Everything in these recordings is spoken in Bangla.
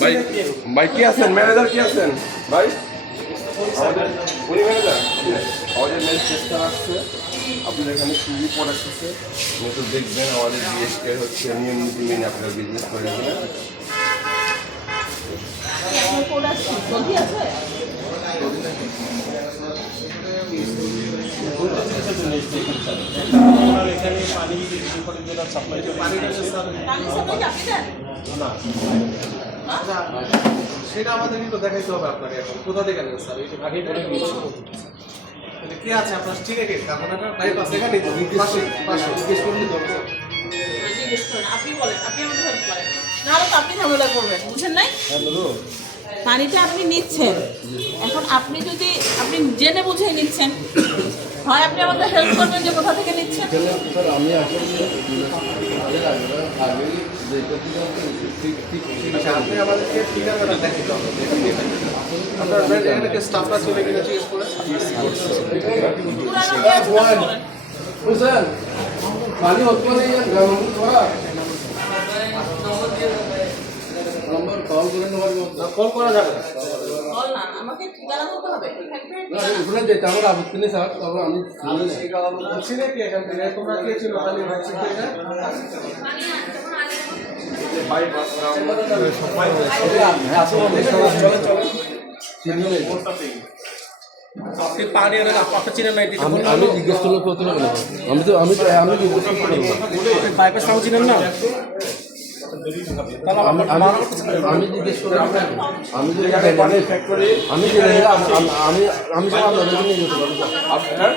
ভাই ভাই কি আছেন, ম্যানেজার কি আছেন ভাই? উনি ম্যানেজার, আমাদের মেন চেষ্টা আসছে আপনাদের এখানে কি প্রোডাক্ট আছে তো দেখবেন। আমাদের বিএসকে হচ্ছে নিয়ম নীতি মেনে আপনারা বিজনেস করেন কিনা। সেটা আমাদের কিন্তু দেখাইতে হবে আপনাকে। এখন কোথা থেকে নেন স্যার? এই যে আগেই বলে দিয়েছি কে আছে আপনার? ঠিক আছে, কারখানাটা বাইপাস এখানে তো পাশে পাশে জিজ্ঞেস করে নিতে হবে। জিজ্ঞেস করেন, আপনি বলেন, আপনি আমাকে হেল্প করেন, নাহলে তো আপনি ঝামেলা করবেন, বুঝছেন নাই? পানিটা আপনি নিচ্ছেন, এখন আপনি যদি আপনি জেনে বুঝে নিচ্ছেন, হয় আপনি আমাকে হেল্প করবেন যে কোথা থেকে নিচ্ছেন। আমি আসলে আচ্ছা, আপনি আমাদেরকে ঠিকানাটা দেখাইতে হবে। আপনার এখানে স্টাফরা চলে গেলে জিজ্ঞেস করে পুরানো গ্যাস বলেন। বুঝছেন পানি হতো না করা নম্বর কল করে নেওয়ার মতো কল করা যাবে না। বল না, আমাকে ঠিকানা বলতে হবে। ওখানে যেতে আমার আপত্তি নেই স্যার, তবে আমি বলছি নাকি এখান থেকে তোমরা কে ছিল খালি হচ্ছে এটা? আপনি পানি আপনার চিনেন নাই? আমি জিজ্ঞেস করলে কত হবে না? আমি তো আমি আমি জিজ্ঞেস করবো বাইপাস নাও চিনেন না? আমি জিজ্ঞেস করি আমি যদি ফ্যাক্টরি আমি জেনে নিই আমি আমি সব আপনাদেরকে নিয়ে যেতে পারবো। আপনার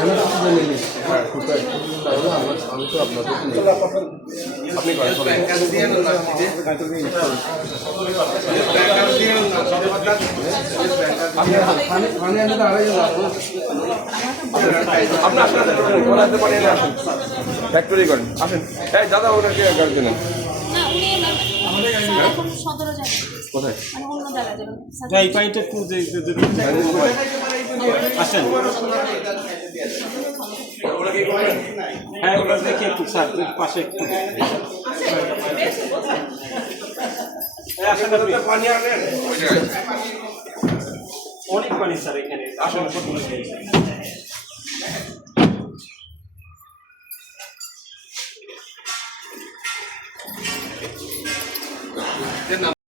আমি সব জেনে নিই তাহলে আমি তো আপনাদেরকে নিয়ে আপনি করেন পানি আমি তো আড়াই আপনি আসেন, বলাতে পারেন, আসেন ফ্যাক্টরি করেন, আসেন। এই দাদা ওনাকে গাড়ি দেন। না, উনি এখন সদরে যাবেন, কোথায়? মানে অন্য জায়গায় যাবেন। এই পানিটা একটু আসেন। হ্যাঁ, ওটা দেখি একটু স্যার পাশে একটু আসেন। আপনি পানি আনেন ওই জায়গায়। অনেক পানি স্যার এখানে আসলে